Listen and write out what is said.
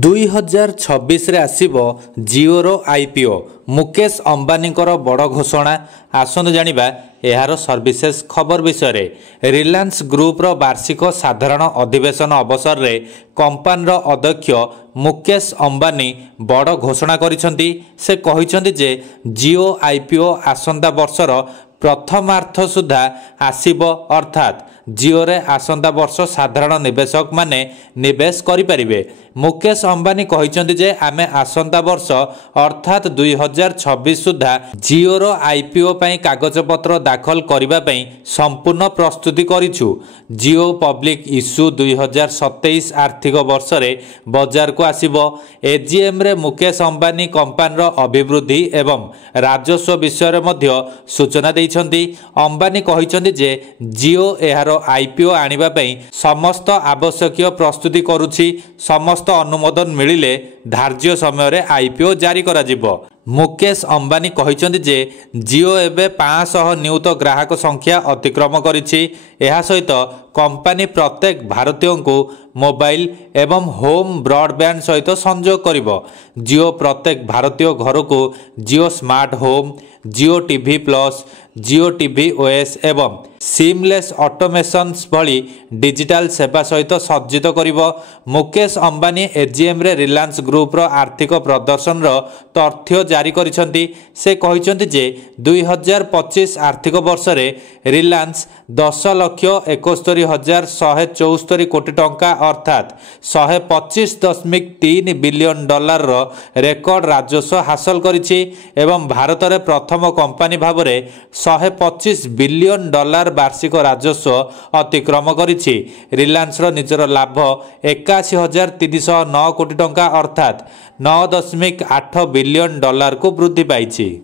2026 आसीबो जिओ रो IPO Mukesh Ambani बड़ घोषणा आसंतु जानिबा एहार services खबर विषय रे रिलायंस ग्रुप रो वार्षिक साधारण अधिवेशन अवसर रे कंपनी रो अध्यक्ष मुकेश अंबानी बड़ घोषणा करिसेंती। से कहिसेंती जे जिओ आईपीओ आसंता वर्षर प्रथमार्थ सुधा आसीबो अर्थात जिओ रे आसंता वर्ष साधारण निवेशक माने निवेश करि परिबे। मुकेश अंबानी कहिसेंती जे आमे आसंता वर्ष अर्थात 2026 सुधा जिओ रो आईपीओ पई कागज पत्र दाखल करिबा पई संपूर्ण प्रस्तुति करिछु। जिओ पब्लिक इश्यू 2027 आर्थिक वर्ष रे बाजार को आसीबो। एजीएम रे मुकेश अंबानी कंपनी रो अभिवृद्धि एवं राजस्व विषय रे मध्य सूचना दैछंती। अंबानी कहिसेंती जे जिओ एहार आईपीओ आनिबा पई समस्त आवश्यक प्रस्तुति करुछि। समस्त अनुमोदन मिलिले धार्य समय रे आईपीओ जारी करा जिवो। मुकेश अंबानी कहिसेंती जे जिओ एबे 500 नियुत ग्राहक संख्या अतिक्रम करिछि। एहा सहित कंपनी प्रत्येक भारतीय को मोबाइल एवं होम ब्रॉडबैंड सहित संयोग करिवो। जिओ प्रत्येक भारतीय घर को Jio smart home, Jio TV plus, Jio TV OS एवं सीमलेस ऑटोमेशन भली डिजिटल सेवा सहित सज्जित करिवो। मुकेश अंबानी एजीएम रे रिलायंस ग्रुप रो आर्थिक प्रदर्शन रो तथ्य जारी करिसेंती। से कहिसेंती जे 2025 आर्थिक वर्ष रे रिलायंस 10,71,174 कोटी टंका अर्थात $125.3 बिलियन रो रेकर्ड राजस्व हासिल करिछि एवं भारत रे प्रथम कंपनी भाबरे $125 बिलियन वार्षिक राजस्व अतिक्रम करिछि। रिलायंस रो निजर लाभ 81,309 कोटी टंका अर्थात $9.8 बिलियन को वृद्धि पाइछि।